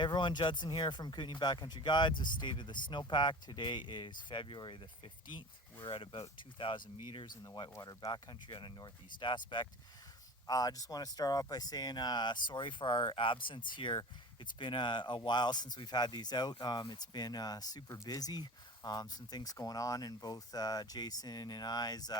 Hey everyone, Judson here from Kootenay Backcountry Guides, the state of the Snowpack. Today is February the 15th. We're at about 2,000 meters in the whitewater backcountry on a northeast aspect. I just want to start off by saying sorry for our absence here. It's been a while since we've had these out. It's been super busy. Some things going on in both Jason and I's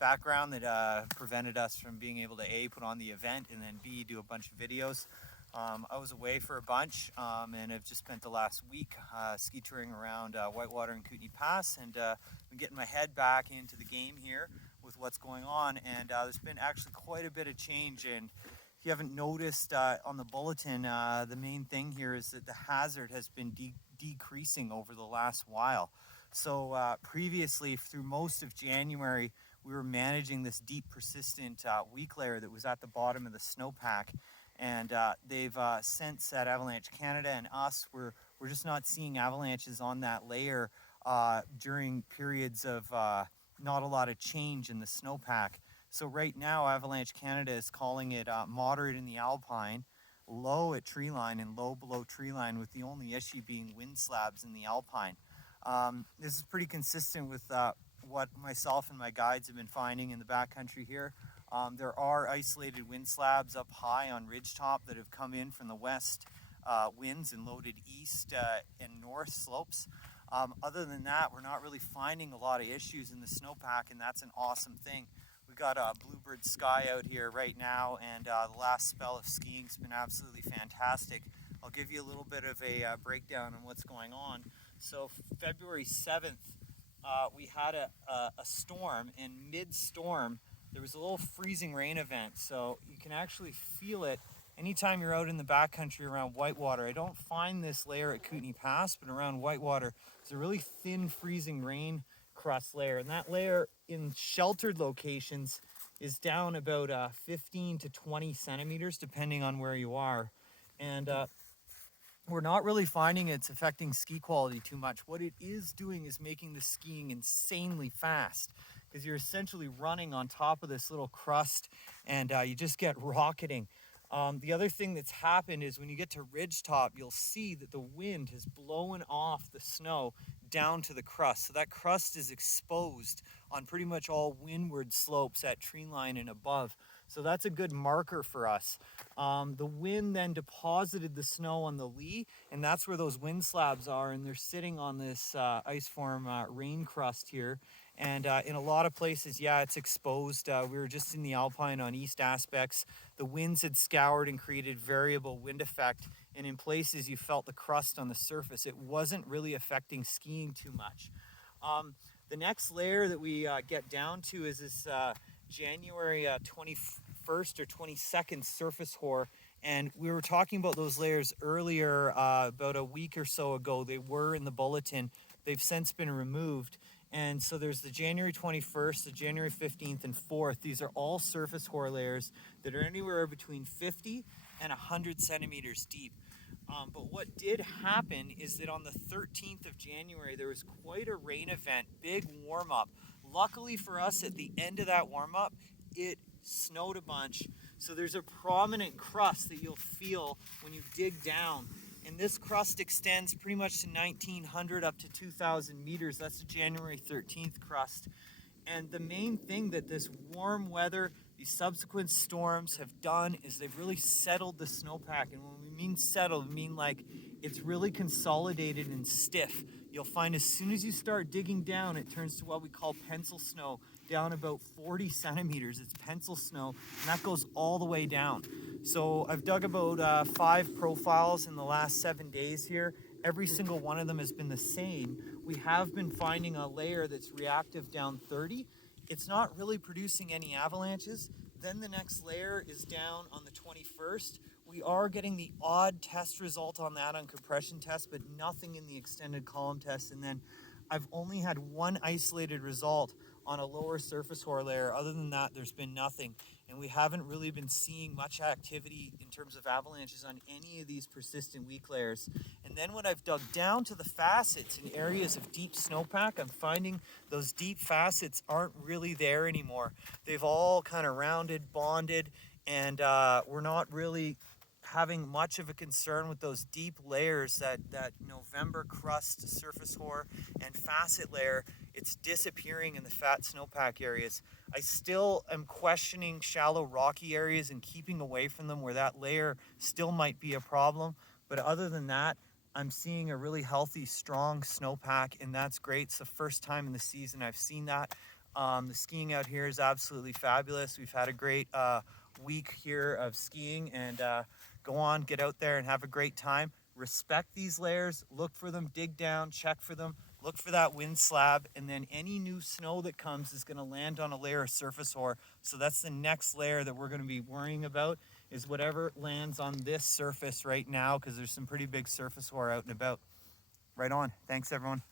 background that prevented us from being able to A, put on the event, and then B, do a bunch of videos. I was away for a bunch and I've just spent the last week ski touring around Whitewater and Kootenay Pass, and been getting my head back into the game here with what's going on. And there's been actually quite a bit of change, and if you haven't noticed on the bulletin, the main thing here is that the hazard has been decreasing over the last while. So previously, through most of January, we were managing this deep persistent weak layer that was at the bottom of the snowpack. And they've since at Avalanche Canada and us, we're just not seeing avalanches on that layer during periods of not a lot of change in the snowpack. So right now, Avalanche Canada is calling it moderate in the alpine, low at tree line, and low below tree line, with the only issue being wind slabs in the alpine. This is pretty consistent with what myself and my guides have been finding in the backcountry here. There are isolated wind slabs up high on ridgetop that have come in from the west winds and loaded east and north slopes. Other than that, we're not really finding a lot of issues in the snowpack, and that's an awesome thing. We got a bluebird sky out here right now, and the last spell of skiing's been absolutely fantastic. I'll give you a little bit of a breakdown on what's going on. So February 7th, we had a storm, and mid-storm, there was a little freezing rain event, so you can actually feel it anytime you're out in the backcountry around Whitewater. I don't find this layer at Kootenay Pass, but around Whitewater, it's a really thin freezing rain crust layer, and that layer in sheltered locations is down about 15 to 20 centimeters, depending on where you are. And we're not really finding it's affecting ski quality too much. What it is doing is making the skiing insanely fast, because you're essentially running on top of this little crust, and you just get rocketing. The other thing that's happened is when you get to ridgetop, you'll see that the wind has blown off the snow down to the crust. So that crust is exposed on pretty much all windward slopes at tree line and above. So that's a good marker for us. The wind then deposited the snow on the lee, and that's where those wind slabs are, and they're sitting on this ice form rain crust here. And in a lot of places, yeah, it's exposed. We were just in the alpine on east aspects. The winds had scoured and created variable wind effect, and in places you felt the crust on the surface. It wasn't really affecting skiing too much. The next layer that we get down to is this January 21st or 22nd surface hoar. And we were talking about those layers earlier, about a week or so ago. They were in the bulletin. They've since been removed. And so there's the January 21st, the January 15th, and 4th. These are all surface hoar layers that are anywhere between 50 and 100 centimeters deep. But what did happen is that on the 13th of January, there was quite a rain event, big warm-up. Luckily for us, at the end of that warm-up, it snowed a bunch. So there's a prominent crust that you'll feel when you dig down. And this crust extends pretty much to 1,900 up to 2,000 meters. That's the January 13th crust. And the main thing that this warm weather, these subsequent storms have done is they've really settled the snowpack. And when we mean settled, we mean like it's really consolidated and stiff. You'll find as soon as you start digging down, it turns to what we call pencil snow, down about 40 centimeters. It's pencil snow, and that goes all the way down. So I've dug about 5 profiles in the last 7 days here. Every single one of them has been the same. We have been finding a layer that's reactive down 30. It's not really producing any avalanches. Then the next layer is down on the 21st. We are getting the odd test result on that on compression test, but nothing in the extended column test. And then I've only had one isolated result on a lower surface hoar layer. Other than that, there's been nothing. And we haven't really been seeing much activity in terms of avalanches on any of these persistent weak layers. And then when I've dug down to the facets in areas of deep snowpack, I'm finding those deep facets aren't really there anymore. They've all kind of rounded, bonded, and we're not really having much of a concern with those deep layers, that November crust surface hoar and facet layer. It's disappearing in the fat snowpack areas. I still am questioning shallow rocky areas and keeping away from them where that layer still might be a problem. But other than that, I'm seeing a really healthy, strong snowpack, and that's great. It's the first time in the season I've seen that. The skiing out here is absolutely fabulous. We've had a great week here of skiing, and go on, get out there and have a great time. Respect these layers, look for them, dig down, check for them, look for that wind slab, and then any new snow that comes is going to land on a layer of surface hoar. So that's the next layer that we're going to be worrying about, is whatever lands on this surface right now, because there's some pretty big surface hoar out and about. Right on. Thanks, everyone.